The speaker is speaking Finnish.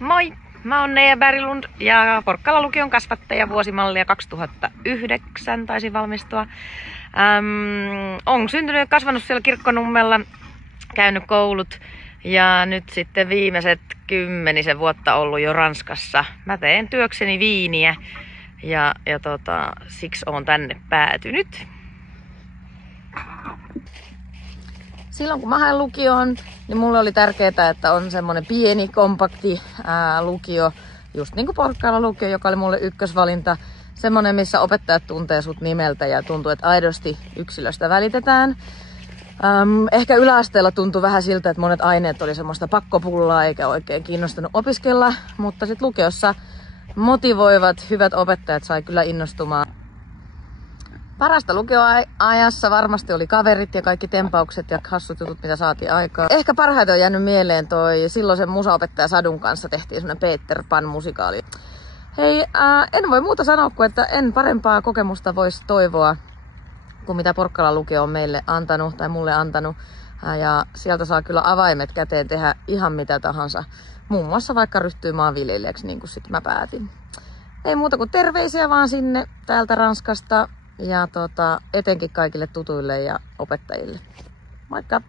Moi! Mä oon Nea Berglund ja Porkkalan lukion kasvattaja, vuosimallia 2009 taisi valmistua. Oon syntynyt ja kasvanut siellä Kirkkonummella, käynyt koulut ja nyt sitten viimeiset 10 vuotta ollut jo Ranskassa. Mä teen työkseni viiniä ja siksi oon tänne päätynyt. Silloin kun mä hain lukioon, niin mulle oli tärkeää, että on semmonen pieni, kompakti lukio, just niin kuin Porkkalan lukio, joka oli mulle ykkösvalinta. Semmonen, missä opettajat tuntee sut nimeltä ja tuntuu, että aidosti yksilöstä välitetään. Ehkä yläasteella tuntui vähän siltä, että monet aineet oli semmoista pakkopullaa eikä oikein kiinnostanut opiskella, mutta sit lukiossa motivoivat hyvät opettajat sai kyllä innostumaan. Parasta lukioajassa varmasti oli kaverit ja kaikki tempaukset ja hassut jutut, mitä saatiin aikaan. Ehkä parhaiten on jäänyt mieleen toi silloisen musaopettaja Sadun kanssa tehtiin semmonen Peter Pan-musikaali. Hei, en voi muuta sanoa kuin, että en parempaa kokemusta voisi toivoa kuin mitä Porkkalan lukio on meille antanut tai mulle antanut. Ja sieltä saa kyllä avaimet käteen tehdä ihan mitä tahansa. Muun muassa vaikka ryhtyy maanviljelijäksi, niin kuin sit mä päätin. Ei muuta kuin terveisiä vaan sinne täältä Ranskasta. Ja etenkin kaikille tutuille ja opettajille. Moikka!